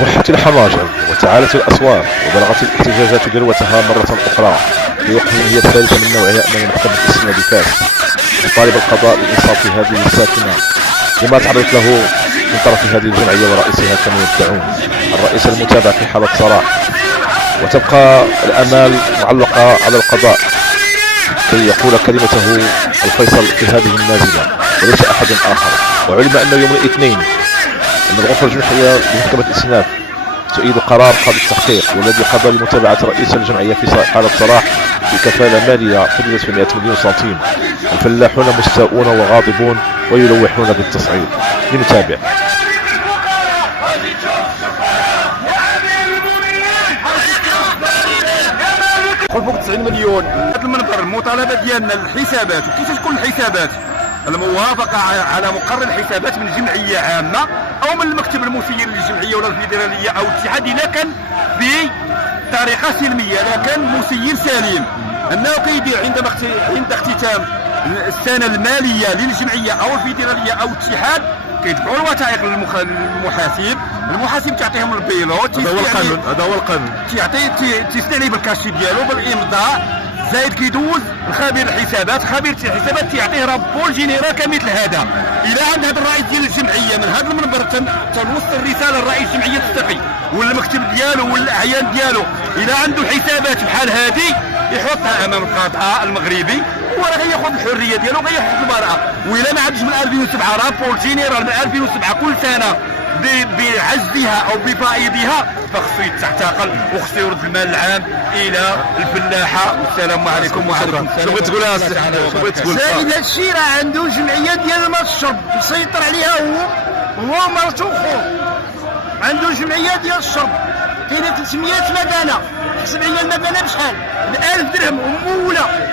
بحت الحناجر وتعالت الأصوات وبلغت الاحتجاجات ذروتها مرة أخرى في وقت هي الثالثة من نوعها أمام محكمة السنة بفاس يطالب القضاء بإنصاف هذه الساكنة لما تعرضت له من طرف هذه الجمعية ورئيسها كما يدعون. الرئيس المتابع في حالة صراع، وتبقى الآمال معلقة على القضاء كي يقول كلمته الفيصل في هذه النازلة وليس أحد آخر. وعلم أنه يوم الاثنين أن الغرفة الجنحية بمحكمة الاستئناف تؤيد قرار قاضي التحقيق والذي قضى بمتابعة رئيس الجمعية في حالة صلاح بكفالة مالية قدرت ب 100 مليون سنتيم. الفلاحون مستاءون وغاضبون ويلوحون بالتصعيد. لنتابع. فوق 90 مليون. هذا المنبر المطالبه ديالنا الحسابات، وكيفاش تكون الحسابات؟ الموافقه على مقرر الحسابات من جمعيه عامه او من المكتب المسير للجمعيه ولا الفيدراليه او الاتحاد اذا كان بطريقه سلميه، اذا كان مسير سليم، انه كيدير عند اختتام السنه الماليه للجمعيه او الفيدراليه او الاتحاد كيتبعوا الوثائق المحاسب تعطيهم البيلوت. هذا هو القانون، هذا هو القانون. تيستلم بالكاشي ديالو بالامضاء، زايد كيدوز الخبير الحسابات، خبير الحسابات تيعطيه رابور جينيرال كمثل هذا. الى عند هذا الرئيس ديال الجمعيه من هذا المنبر تنوصل الرساله لرئيس الجمعيه تستقي والمكتب ديالو والاعيان ديالو، الى عنده حسابات بحال هذه يحطها امام القضاء المغربي وراه غياخذ الحريه ديالو غياخذ البراءه. وإلا ما عندش من 2007 رابور جينيرال من 2007 كل سنه بعجزها او بفائضها فخصو يتعتقل وخصو يرد المال العام الى الفلاحه. والسلام عليكم وعليكم السلام. شنو بغيت تقول يا سي؟ شنو بغيت تقول؟ زائد هذا الشيء راه عنده جمعيه ديال الماء الشرب يسيطر عليها هو ومرته وخوه. عنده جمعيه ديال الشرب كاينه 300 مكانه، حسب عليا المكانه بشحال؟ ب 1000 درهم وموله.